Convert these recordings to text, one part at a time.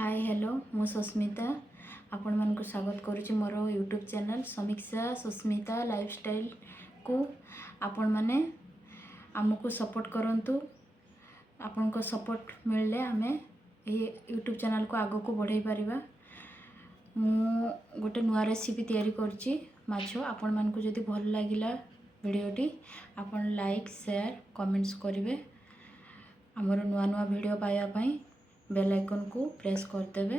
Hi hello मु सुस्मिता आपण मन को स्वागत करुच्ची मोर यूट्यूब चैनल समीक्षा सुस्मिता लाइफस्टाइल को आपण माने आमको सपोर्ट करंतु। आपण को सपोर्ट मिलले आमे ये यूट्यूब चैनल को आगो को बढ़ाई पारिबा। मु गोटे नुआ रेसिपी तैयारी करची माछो। आपण मन को जदी भल लागिला वीडियोटी आपण लाइक शेयर कमेंट्स करिवे। हमर नुआ नुआ वीडियो पाया पई बेल आइकन को प्रेस करदेवे।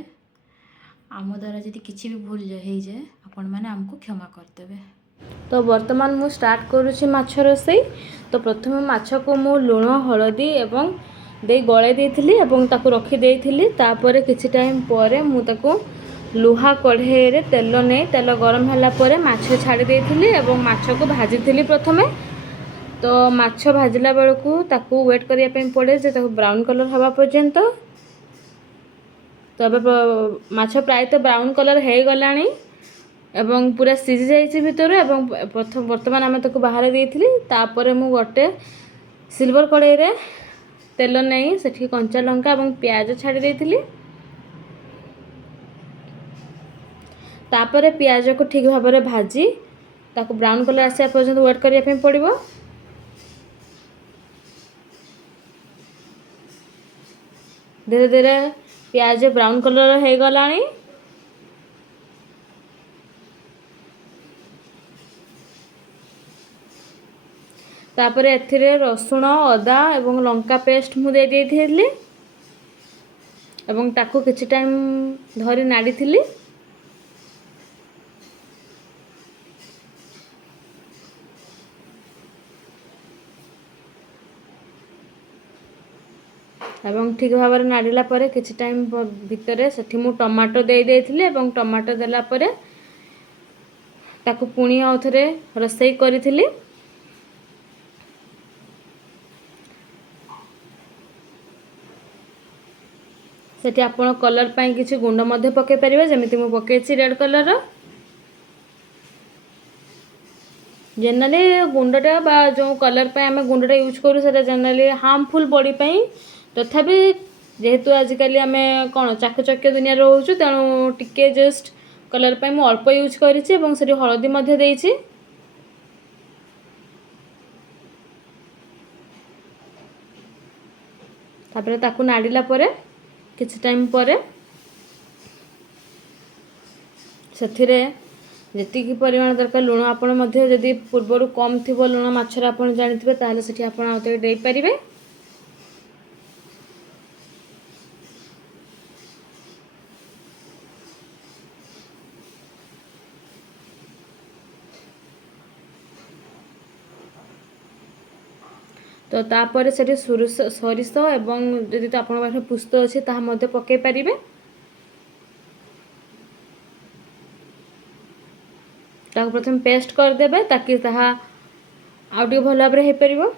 आम द्वारा जदि किसी भी भूल हो जाए आपण मैंने आमको क्षमा करदेवे। तो वर्तमान मु स्टार्ट करुच्ची माछ रोसई। तो प्रथम माछ को मु लुण हलदी एवं दे गले देइथिली एवं ताकू रखी देइथिली। तापर किछि टाइम परे मु ताकू लुहा कढ़ाई रे तेल नै तेल गरम होला परे माछ छाड़ी देइथिली एवं माछ को भाजिथिली प्रथमे। तो माछ भाजिला बेलकू ताकू वेट करिया पे पड़े जे ताकू ब्राउन कलर हवा पर्यंत। तो माछ प्राय तो ब्राउन कलर हो गलानी एवं पूरा सीझी जाइए भितर एवं प्रथम वर्तमान आम ताकू बाहर देइथिली। तापर मु गोटे सिल्वर कढ़ाई रे तेल नहीं सेठी कंचा लंका एवं प्याज छाड़ी देइथिली। तापर प्याज को ठीक भाव में भाजी ताकू ब्राउन कलर आसा पर्यंत वेट करिया पे पड़िबो। धीरे धीरे प्याज ब्राउन कलर हो गलानी। तापर एथिरे रसुण अदा एवं लंका पेस्ट मु दे देइथिली एवं ताकू किछि टाइम धरी नाड़ी थिली। एवं ठीक भाव में नाड़िला परे किछि टाइम भितर सेठी मु टमाटो दे देइथिली एवं टमाटो देला परे ताकू पुणी आउ थरे रोसई करिथिली। सेठी आपण कलर पाई किछि गुंड मध्ये पके परिबे। जेमिति मु पकेछि रेड कलर जनरली गुंडटा बा जो कलर पाई आमे गुंडटा यूज करू सेटा जनरली हार्मफुल बॉडी पाई। तथापि जेहेतु आजिकल आम कौन चाकचक्य दुनिया रोचु तेणु टिके जस्ट कलर पाई मु अल्प यूज करिछि एवं सेठी हळदी मध्ये देइछि। तापर ताकू नाड़िला परे किछि टाइम परे सेथिरे जेतिकी परिमाण दरकार लुण आपण मध्ये जदि पूर्वरु कम थिबो लुण माछरे आपण जानिथिबे ताहले सेठी आपण आउते देइ परिबे। तो तापर से सरिष एवं जदि तो आपण पाखे पुस्त अच्छे ताहा मध्य पके पारिबे। ताको प्रथम पेस्ट कर देबे ताकि ताहा आउ टिके भल भाबरे हे परिबो।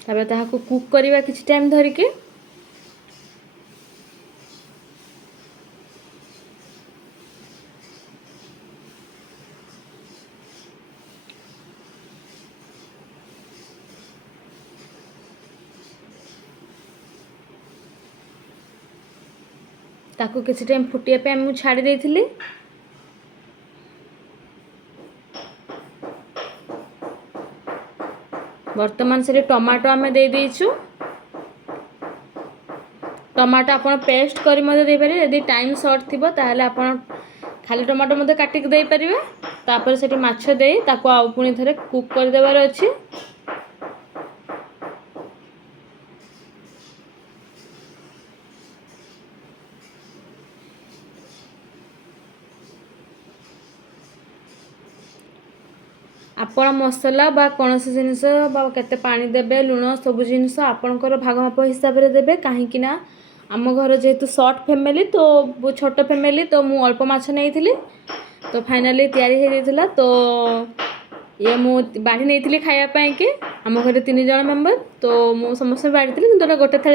तापर ताहा को कुक करिबा किछि टाइम धरि के। ताकू किसी टाइम फुटिया पे मु छाड़ी देइथिली। वर्तमान से टमाटो आमे दे देइछु। टमाटो आपण पेस्ट करी मते दे पारे। यदि टाइम शॉर्ट थिबो ताहले आपण खाली टमाटो मते काटि के दे परिबे। तापर सेठी माछ देई ताकू आउ पुनी थरे कुक कर देबार अछि। आपण मसला बा कौन सी जिनिस बा केते पानी देबे लुण सब जिनिस आपणकर भाग माप हिसाब रे देबे। कहीं ना आम घर जेहेतु शॉर्ट फैमिली तो छोट फैमिली तो मु अल्प माछ नहीं तो फाइनली तैयारी हो जाइथिला। तो ये मु बाढ़ी नहीं खाया पाई कि आम घर 3 जन मेंबर तो मु समस्त बाढ़ी थी गोटे थाली